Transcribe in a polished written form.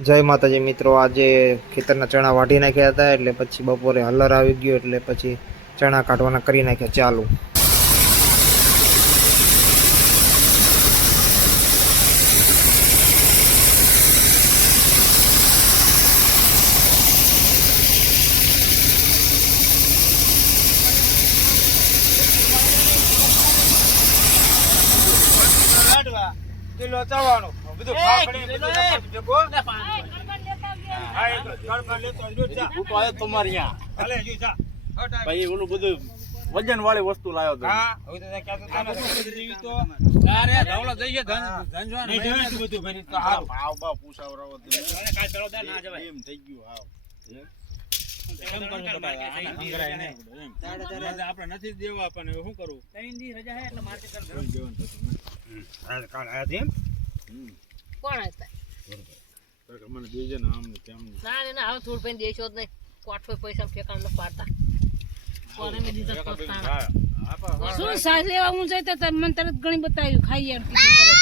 જય માતાજી મિત્રો, આજે ખેતરના ચણા વાઢી નાખ્યા હતા એટલે પછી બપોરે હલર આવી ગયો એટલે પછી ચણા કાઢવાના કરી નાખ્યા ચાલુ. કિલો ચવાણો બધું ફાફડી બધું ભેગો હા એક કડકડ લેતો જો જા હું તો આયો તમારી યા ભલે જો જા ભાઈ ઓલું બધું વજન વાળી વસ્તુ લાવ્યો તો હા હવે તો ક્યાં તો જીવી તો અરે ધવળો જઈએ ધંજવાન નહીં જવે બધું ભરી તો હારું ભાવ બા પૂછાવરાવો તો મને કાલ ચલો દા ના જવાય એમ થઈ ગયું હાવ એમ કરવું બટાકા અંગરાય નહીં એમ આપણે નથી દેવા પણ હવે શું કરું 3 દી રજા હે એટલે માર્કેટ કર દેવાનું થતું હાલ કાલ આયા તેમ કોણ હતા તો મને દેજે ને આમ ને તેમ ના ના હવે થોડ પૈન દેશો જ નહીં કોઠો પૈસા ઠેકાણ ન પાડતા કોને મે દીધા પોતાના શું સાસ લેવા હું જઈતો તો મને તરત ઘણી બતાવ્યું ખાઈ એમ કીધું કરે